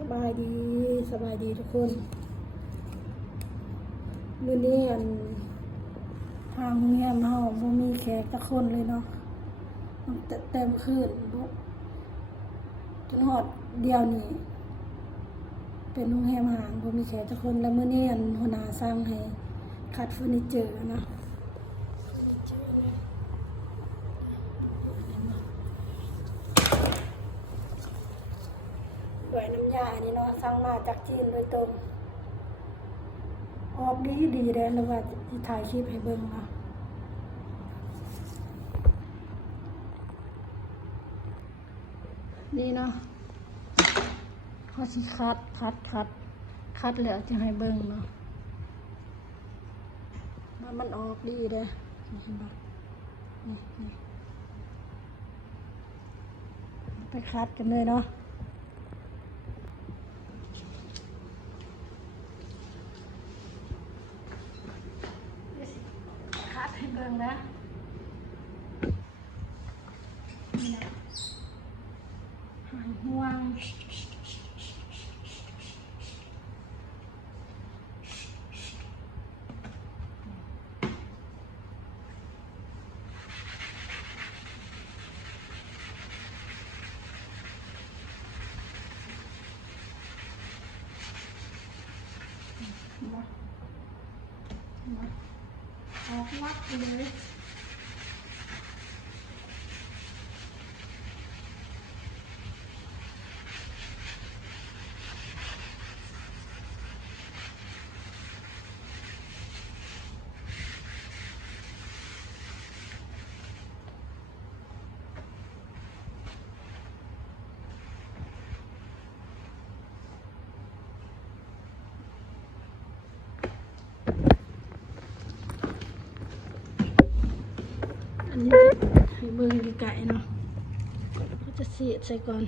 สบายดีทุกคนมื้อนี้ทางโรงเรียนเฮาบ่มีแขกสักคนเลยเนาะตั้งแต่เต็มคืนจนฮอดเดี๋ยวนี้เป็นโรงแรมอาหารบ่มีแขกสักคนแล้วมื้อนี้หัวหน้าสั่งให้คัดเฟอร์นิเจอร์นะด้วยน้ำยานี่เนาะสั่งมาจากจีนโดยตรงออกดีเลยแล้วว่าที่ถ่ายคลิปให้เบิ่งเนาะนี่เนาะเขาสิคัดแล้วจะให้เบิ่งเนาะมันออกดีเด้นี่เห็นบ่นี่ไปคัดกันเลยเนาะให้เบิ่งนะนี่นะหางห่วงออกวัดเลยอันนี้ให้เบิ่งไก่เนาะเขาจะเสียบใส่ก่อน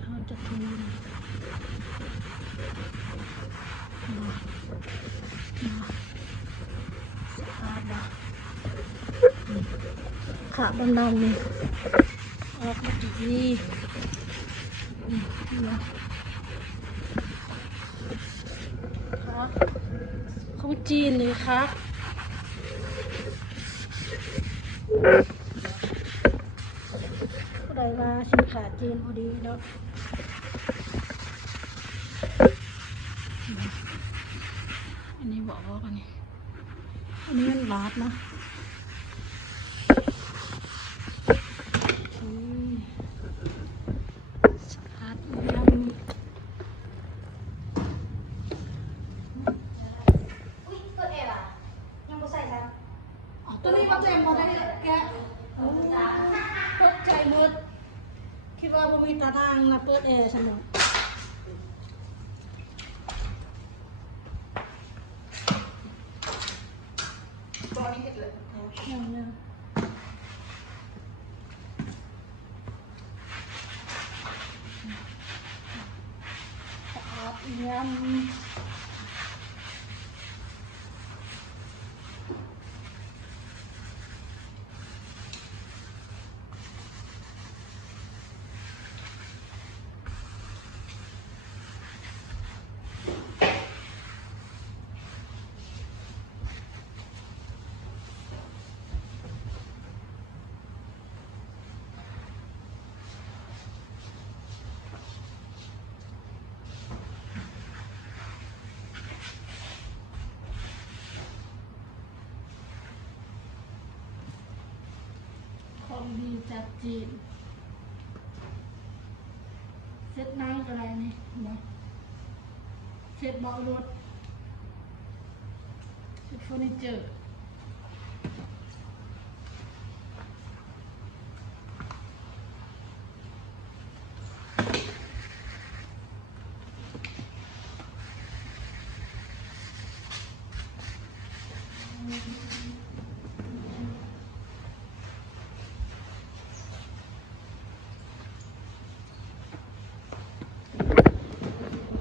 เขาจะทูนสะอาดนะขาดำๆนี่ออกมาดีนี่นะของจีนเลยค่ะก็ได้ว่าสินค้าจีนพอดีเนาะอันนี้บอกว่าอันนี้มันบาทนะสะอาดยำตัวนี้ปัจจัยหมดได้แกปัจจัยหมดคิดว่าบ่มีตารางนะเปิดแอร์สมองตอนนี้เห็นเลยยังสะอาดยำของดีจากจีนเซ็ตนั่งอะไรนี่นะเซ็ตเบาะรถเซ็ตเฟอร์นิเจอร์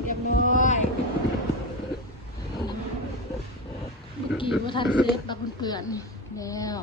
เรียบร้อยเมื่อกี้ว่าทันเซ็ตบักเปื่อนนี่แล้ว